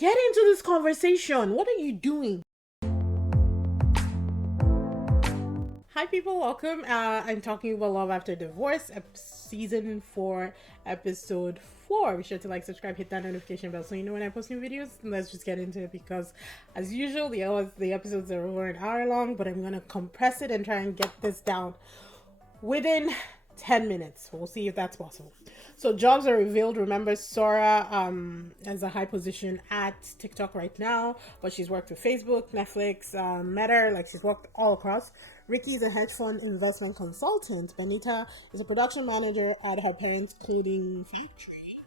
Get into this conversation. What are you doing? Hi, people. Welcome. I'm talking about Love After Divorce, season 4, episode 4. Be sure to like, subscribe, hit that notification bell so you know when I post new videos. And let's just get into it because, as usual, the episodes are over an hour long, but I'm gonna compress it and try and get this down within 10 minutes. We'll see if that's possible. So jobs are revealed. Remember, Sora has a high position at TikTok right now, but she's worked with Facebook, Netflix, Meta, like she's worked all across. Ricky is a hedge fund investment consultant. Benita is a production manager at her parents' clothing factory.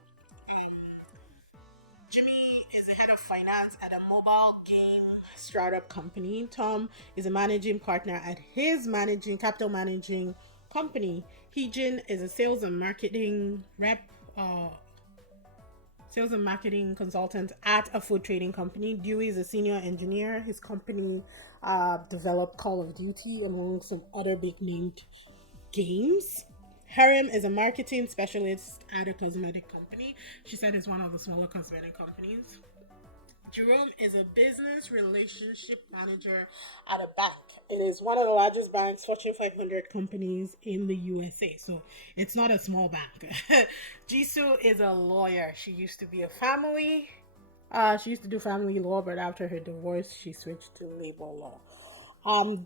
Jimmy is the head of finance at a mobile game startup company. Tom is a managing partner at his capital managing company. Heejin is a sales and marketing consultant at a food trading company. Dewey is a senior engineer. His company developed Call of Duty among some other big named games. Harem is a marketing specialist at a cosmetic company. She said it's one of the smaller cosmetic companies. Jerome is a business relationship manager at a bank. It is one of the largest banks, Fortune 500 companies in the USA. So it's not a small bank. Jisoo is a lawyer. She used to be she used to do family law, but after her divorce, she switched to labor law.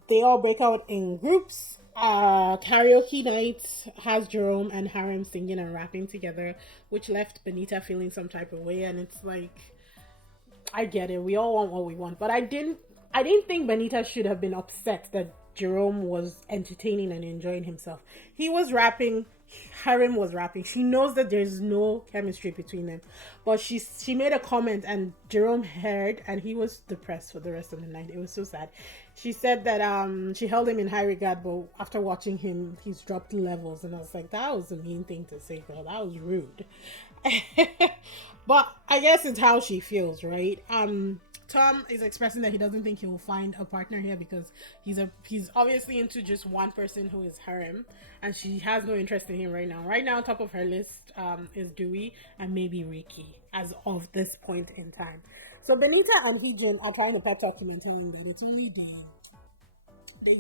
They all break out in groups. Karaoke night has Jerome and Harem singing and rapping together, which left Benita feeling some type of way. And it's like, I get it. We all want what we want, but I didn't think Benita should have been upset that Jerome was entertaining and enjoying himself. He was rapping, Harem was rapping. She knows that there's no chemistry between them, but she made a comment and Jerome heard, and he was depressed for the rest of the night. It was so sad. She said that she held him in high regard, but after watching him, he's dropped levels, and I was like, that was a mean thing to say, girl. That was rude. But I guess it's how she feels, right? Tom is expressing that he doesn't think he will find a partner here because he's obviously into just one person, who is Harem, and she has no interest in him right now. Right now, top of her list is Dewey and maybe Ricky as of this point in time. So Benita and Heejin are trying to pep talk him and tell him that it's only day 2,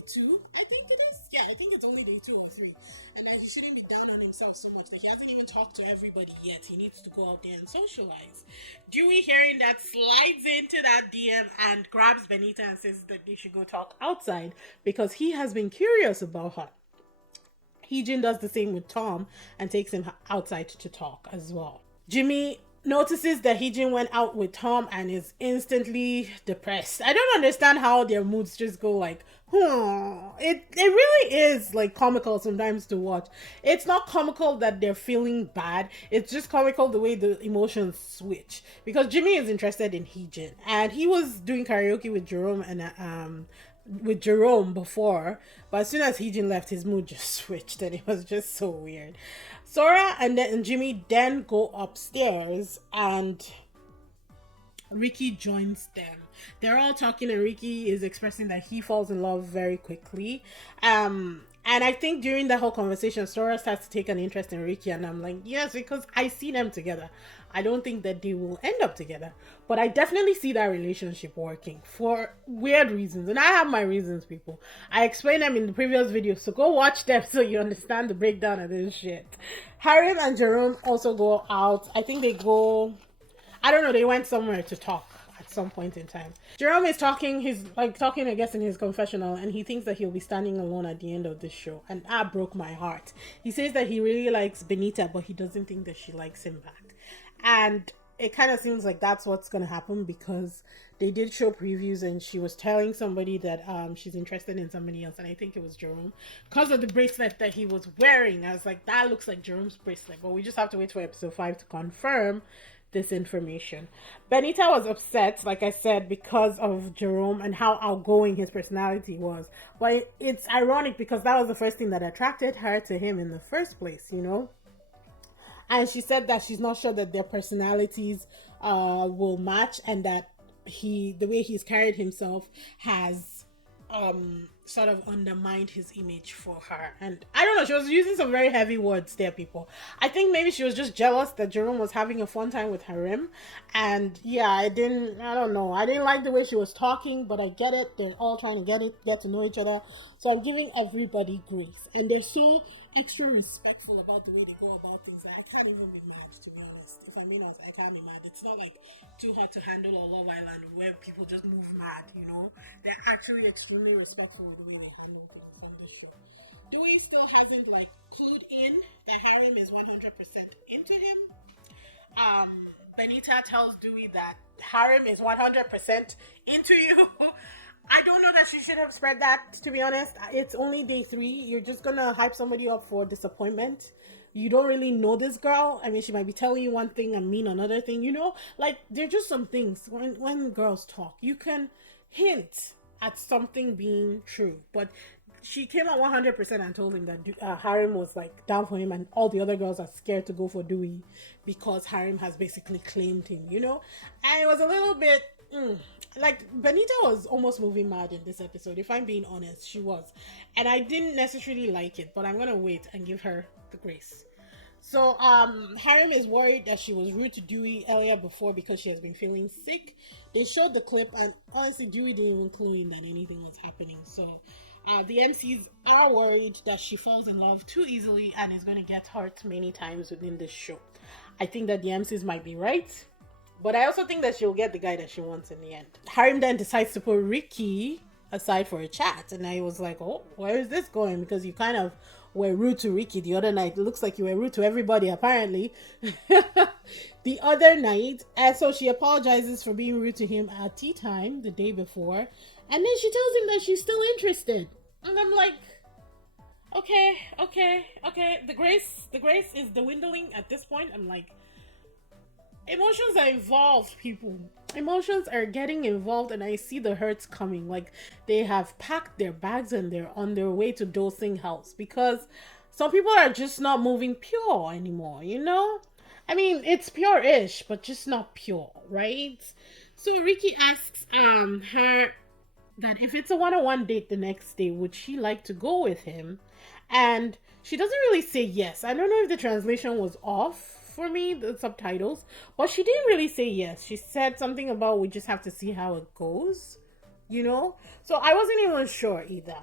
I think it is. Yeah, I think it's only day 2 or 3, and that he shouldn't be down on himself so much, that he hasn't even talked to everybody yet. He needs to go out there and socialize. Dewey, hearing that, slides into that DM and grabs Benita and says that they should go talk outside because he has been curious about her. Heejin does the same with Tom and takes him outside to talk as well. Jimmy notices that Heejin went out with Tom and is instantly depressed. I don't understand how their moods just go like, It really is like comical sometimes to watch. It's not comical that they're feeling bad. It's just comical the way the emotions switch. Because Jimmy is interested in Heejin, and he was doing karaoke with Jerome before, but as soon as Heejin left, his mood just switched, and it was just so weird. Sora and Jimmy then go upstairs, and Ricky joins them. They're all talking, and Ricky is expressing that he falls in love very quickly. And I think during the whole conversation, Sora starts to take an interest in Ricky, and I'm like, yes, because I see them together. I don't think that they will end up together, but I definitely see that relationship working for weird reasons, and I have my reasons, people. I explained them in the previous video, so go watch them so you understand the breakdown of this shit. Harem and Jerome also go out. I think they go, I don't know, they went somewhere to talk at some point in time. Jerome is talking, I guess, in his confessional, and he thinks that he'll be standing alone at the end of this show, and that broke my heart. He says that he really likes Benita, but he doesn't think that she likes him back. And it kind of seems like that's what's going to happen, because they did show previews and she was telling somebody that she's interested in somebody else, and I think it was Jerome, because of the bracelet that he was wearing. I was like, that looks like Jerome's bracelet, but we just have to wait for episode 5 to confirm this information. Benita was upset, like I said, because of Jerome and how outgoing his personality was, but it's ironic because that was the first thing that attracted her to him in the first place, you know. And she said that she's not sure that their personalities will match, and that the way he's carried himself has sort of undermined his image for her. And I don't know, she was using some very heavy words there, people. I think maybe she was just jealous that Jerome was having a fun time with Harim. And yeah, I don't know. I didn't like the way she was talking, but I get it. They're all trying to get to know each other. So I'm giving everybody grace. And they're so extra respectful about the way they go about things. I can't even be mad, to be honest. If I'm being honest, I can't be mad. It's not like Too Hot to Handle or Love Island where people just move mad, you know. They're actually extremely respectful of the way they handle things on this show. Dewey still hasn't like clued in that Harim is 100% into him. Benita tells Dewey that Harim is 100% into you. I don't know that she should have spread that, to be honest. It's only day 3. You're just gonna hype somebody up for disappointment. You don't really know this girl. I mean, she might be telling you one thing and mean another thing, you know? Like, there are just some things when girls talk, you can hint at something being true. But she came out 100% and told him that Harim was, like, down for him and all the other girls are scared to go for Dewey because Harim has basically claimed him, you know? And it was a little bit... like, Benita was almost moving mad in this episode. If I'm being honest, she was. And I didn't necessarily like it, but I'm gonna wait and give her the grace. So, Harim is worried that she was rude to Dewey earlier before because she has been feeling sick. They showed the clip, and honestly, Dewey didn't even clue in that anything was happening. So, the MCs are worried that she falls in love too easily and is going to get hurt many times within this show. I think that the MCs might be right. But I also think that she'll get the guy that she wants in the end. Harim then decides to put Ricky aside for a chat. And I was like, oh, where is this going? Because you kind of were rude to Ricky the other night. It looks like you were rude to everybody, apparently. The other night. And so she apologizes for being rude to him at tea time the day before. And then she tells him that she's still interested. And I'm like, okay. The grace is dwindling at this point. I'm like, emotions are involved, people. Emotions are getting involved, and I see the hurts coming. Like, they have packed their bags and they're on their way to Dolsing House because some people are just not moving pure anymore, you know? I mean, it's pure-ish, but just not pure, right? So Ricky asks her that if it's a one-on-one date the next day, would she like to go with him? And she doesn't really say yes. I don't know if the translation was off for me, the subtitles, but she didn't really say yes. She said something about we just have to see how it goes, you know? So I wasn't even sure either.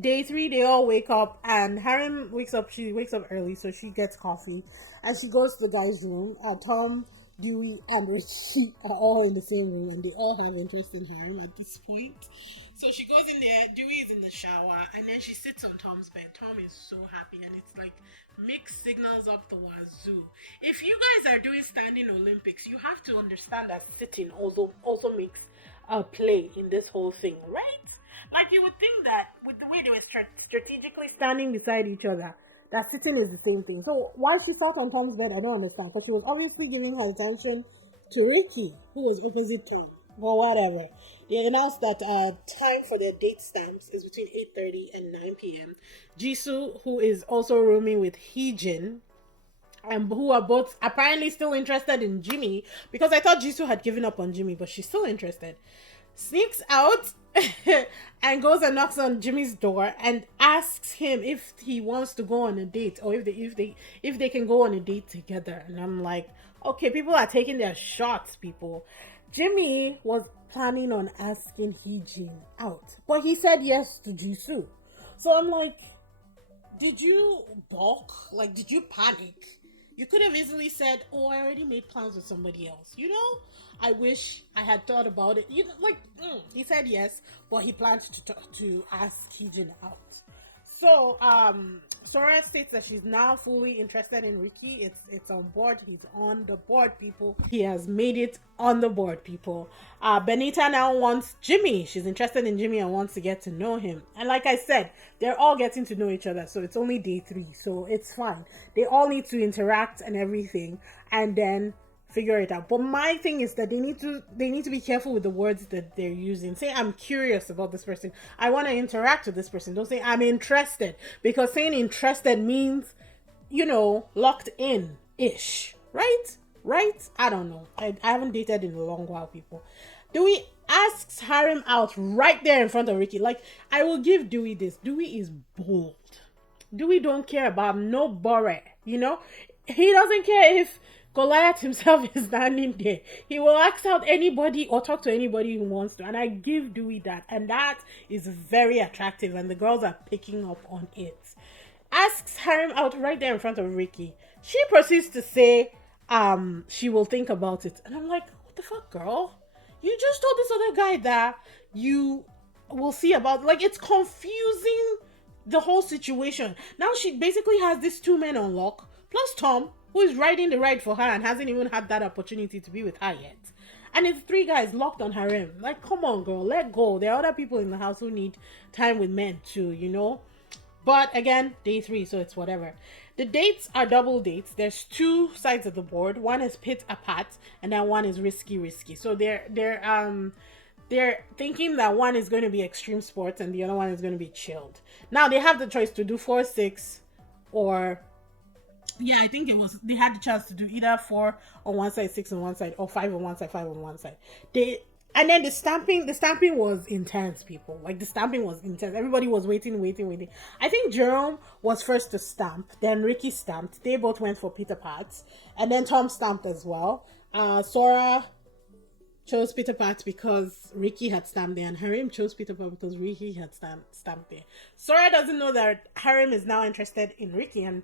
Day 3, they all wake up, and Harim wakes up. She wakes up early, so she gets coffee, and she goes to the guy's room. Tom, Dewey, and Ricky are all in the same room, and they all have interest in Harim at this point. So she goes in there, Dewey is in the shower, and then she sits on Tom's bed. Tom is so happy, and it's like mixed signals up the wazoo. If you guys are doing standing Olympics, you have to understand that sitting also makes a play in this whole thing, right? Like, you would think that with the way they were strategically standing beside each other, that sitting is the same thing. So why she sat on Tom's bed, I don't understand, because she was obviously giving her attention to Ricky, who was opposite Tom. Well, whatever. They announced that time for their date stamps is between 8:30 and 9 p.m. Jisoo, who is also rooming with Heejin, and who are both apparently still interested in Jimmy, because I thought Jisoo had given up on Jimmy, but she's still interested, sneaks out and goes and knocks on Jimmy's door and asks him if he wants to go on a date, or if they can go on a date together. And I'm like, okay, people are taking their shots, people. Jimmy was planning on asking Heejin out, but he said yes to Jisoo. So I'm like, did you balk? Like, did you panic? You could have easily said, oh, I already made plans with somebody else. You know, I wish I had thought about it. You know, like, he said yes, but he planned to ask Heejin out. So, Sora states that she's now fully interested in Ricky. It's on board. He's on the board, people. He has made it on the board, people. Benita now wants Jimmy. She's interested in Jimmy and wants to get to know him. And like I said, they're all getting to know each other. So it's only day 3. So it's fine. They all need to interact and everything. And then figure it out. But my thing is that they need to be careful with the words that they're using. Say, I'm curious about this person. I want to interact with this person. Don't say I'm interested, because saying interested means, you know, locked in ish, right? right? I don't know. I haven't dated in a long while, people. Dewey asks Harem out right there in front of Ricky. Like, I will give Dewey this. Dewey is bold. Dewey don't care about no bore, you know? He doesn't care if Goliath himself is standing there. He will ask out anybody or talk to anybody who wants to. And I give Dewey that. And that is very attractive. And the girls are picking up on it. Asks Harem out right there in front of Ricky. She proceeds to say, she will think about it. And I'm like, what the fuck, girl? You just told this other guy that you will see about, like, it's confusing the whole situation. Now she basically has these two men on lock, plus Tom, who is riding the ride for her and hasn't even had that opportunity to be with her yet. And it's three guys locked on harem. Like, come on, girl, let go. There are other people in the house who need time with men too, you know? But again, day 3, so it's whatever. The dates are double dates. There's 2 sides of the board. One is pit apart, and then one is risky. So they're thinking that one is going to be extreme sports and the other one is going to be chilled. Now they have the choice to do 4-6 or I think they had the chance to do either 4 on one side, 6 on one side, or 5 on one side, 5 on one side. And then the stamping was intense, people. Like, the stamping was intense. Everybody was waiting. I think Jerome was first to stamp. Then Ricky stamped. They both went for Peter Pats. And then Tom stamped as well. Sora chose Peter Pat because Ricky had stamped there. And Harem chose Peter Pat because Ricky had stamped there. Sora doesn't know that Harem is now interested in Ricky. And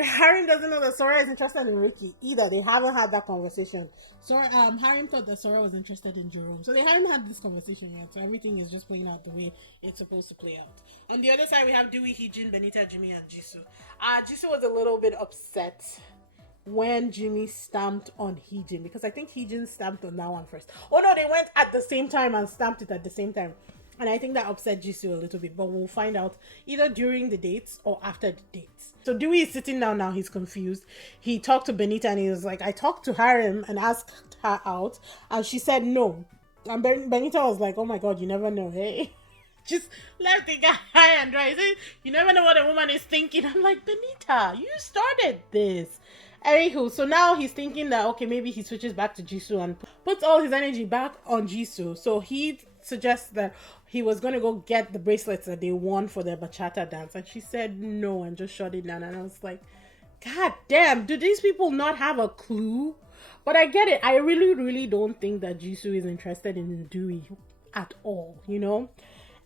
Harem doesn't know that Sora is interested in Ricky either. They haven't had that conversation. Harem thought that Sora was interested in Jerome. So they haven't had this conversation yet. So everything is just playing out the way it's supposed to play out. On the other side, we have Dewey, Heejin, Benita, Jimmy, and Jisoo. Jisoo was a little bit upset when Jimmy stamped on Heejin, because I think Heejin stamped on that one first. Oh no, they went at the same time and stamped it at the same time. And I think that upset Jisoo a little bit, but we'll find out either during the dates or after the dates. So Dewey is sitting down now, he's confused. He talked to Benita and he was like, I talked to Harem and asked her out, and she said no. And Benita was like, oh my god, you never know, hey? Just left the guy high and dry. He said, you never know what a woman is thinking. I'm like, Benita, you started this. Anywho, so now he's thinking that, okay, maybe he switches back to Jisoo and puts all his energy back on Jisoo. So he suggests that he was going to go get the bracelets that they won for their bachata dance. And she said no and just shut it down. And I was like, God damn, do these people not have a clue? But I get it. I really, really don't think that Jisoo is interested in Dewey at all, you know?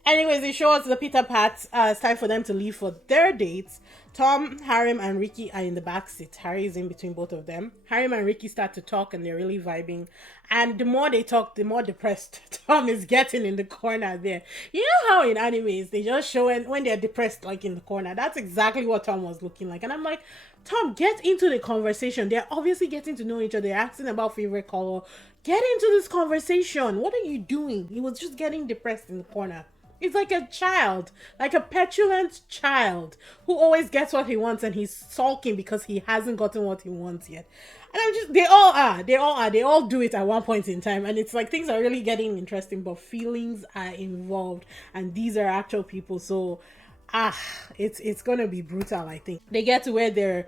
Anyways, they show us the Peter Pats. It's time for them to leave for their dates. Tom, Harem, and Ricky are in the back seat. Harry is in between both of them. Harem and Ricky start to talk and they're really vibing. And the more they talk, the more depressed Tom is getting in the corner there. You know how in animes, they just show when they're depressed, like in the corner. That's exactly what Tom was looking like. And I'm like, Tom, get into the conversation. They're obviously getting to know each other. They're asking about favorite color. Get into this conversation. What are you doing? He was just getting depressed in the corner. It's like a child, like a petulant child who always gets what he wants and he's sulking because he hasn't gotten what he wants yet. And they all do it at one point in time. And it's like things are really getting interesting, but feelings are involved and these are actual people. So, it's going to be brutal, I think. They get to where they're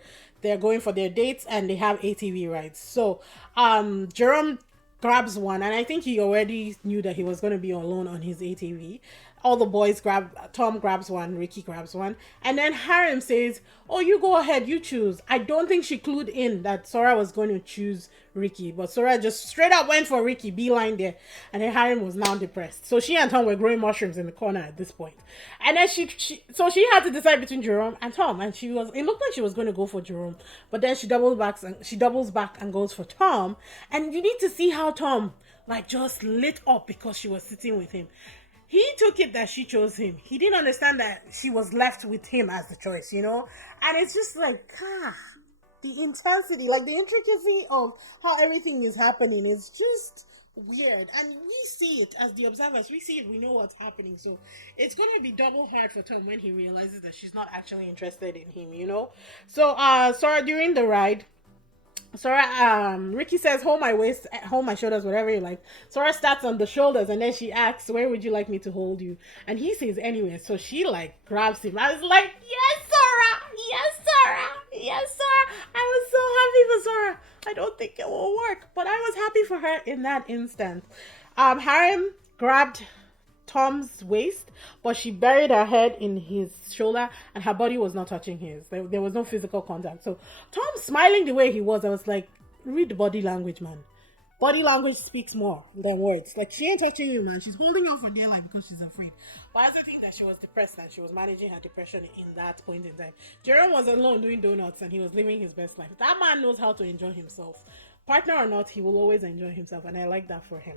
going for their dates and they have ATV rides. So, Jerome grabs one, and I think he already knew that he was going to be alone on his ATV. All the boys Tom grabs one, Ricky grabs one, and then Harem says, oh, you go ahead, you choose. I don't think she clued in that Sora was going to choose Ricky, but Sora just straight up went for Ricky, beeline there, and then Harem was now depressed. So she and Tom were growing mushrooms in the corner at this point. And then she had to decide between Jerome and Tom, and it looked like she was going to go for Jerome, but then she doubles back and goes for Tom, and you need to see how Tom just lit up because she was sitting with him. He took it that she chose him. He didn't understand that she was left with him as the choice, you know? And it's just like, the intensity, like the intricacy of how everything is happening is just weird. And we see it as the observers. We see it. We know what's happening. So it's going to be double hard for Tom when he realizes that she's not actually interested in him, you know? So, Sora, during the ride, Ricky says, hold my waist, hold my shoulders, whatever you like. Sora starts on the shoulders and then she asks, where would you like me to hold you? And he says, anywhere. So she grabs him. I was like, yes, Sora! Yes, Sora! Yes, Sora! I was so happy for Sora. I don't think it will work. But I was happy for her in that instance. Harem grabbed Tom's waist, but she buried her head in his shoulder and her body was not touching his. There was no physical contact. So Tom smiling the way he was, I was like, read the body language, man. Body language speaks more than words. Like, she ain't touching you, man. She's holding you for dear life because she's afraid. But I also think that she was depressed and she was managing her depression in that point in time. Jerome was alone doing donuts and he was living his best life. That man knows how to enjoy himself. Partner or not, he will always enjoy himself, and I like that for him.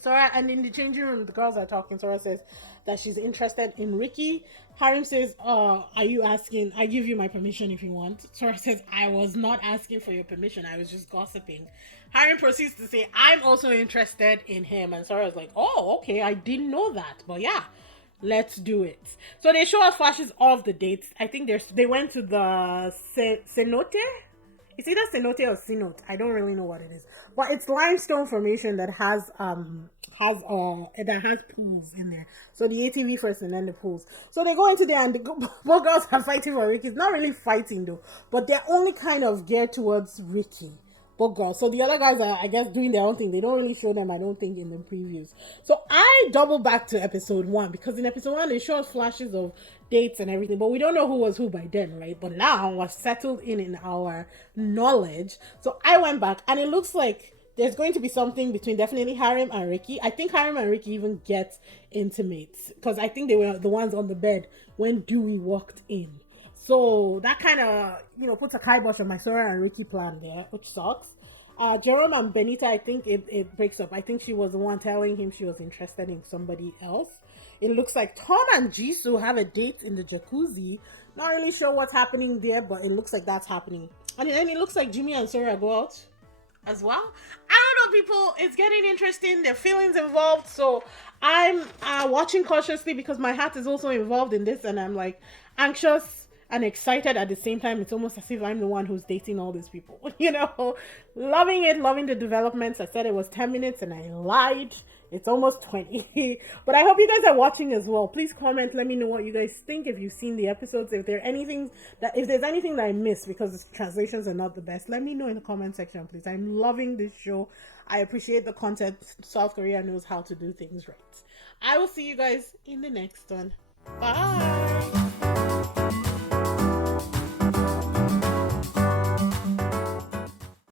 Sora, and in the changing room, the girls are talking. Sora says that she's interested in Ricky. Harem says, are you asking? I give you my permission if you want. Sora says, I was not asking for your permission. I was just gossiping. Harem proceeds to say, I'm also interested in him. And Sora's like, oh, okay, I didn't know that. But yeah, let's do it. So they show us flashes of the dates. I think they went to the cenote. It's either cenote or cenote. I don't really know what it is, but it's limestone formation that has pools in there. So the ATV first and then the pools. So they go into there and both girls are fighting for Ricky. It's not really fighting though, but they're only kind of geared towards Ricky. Both girls. So the other guys are, I guess, doing their own thing. They don't really show them, I don't think, in the previews. So I double back to episode 1 because in episode 1 they show us flashes of dates and everything, but we don't know who was who by then, right? But now we're settled in our knowledge. So I went back and it looks like there's going to be something between definitely Harem and Ricky. I think Harem and Ricky even get intimate because I think they were the ones on the bed when Dewey walked in. So that kind of, puts a kibosh on my Sora and Ricky plan there, which sucks. Jerome and Benita, I think it breaks up. I think she was the one telling him she was interested in somebody else. It looks like Tom and Jisoo have a date in the jacuzzi. Not really sure what's happening there, but it looks like that's happening. And then it looks like Jimmy and Sora go out as well. I don't know, people. It's getting interesting. There are feelings involved. So I'm watching cautiously because my heart is also involved in this. And I'm like anxious and excited at the same time. It's almost as if I'm the one who's dating all these people. Loving it, loving the developments. I said it was 10 minutes and I lied. It's almost 20. But I hope you guys are watching as well. Please comment. Let me know what you guys think if you've seen the episodes. If there's anything that I missed because the translations are not the best, let me know in the comment section, please. I'm loving this show. I appreciate the content. South Korea knows how to do things right. I will see you guys in the next one. Bye.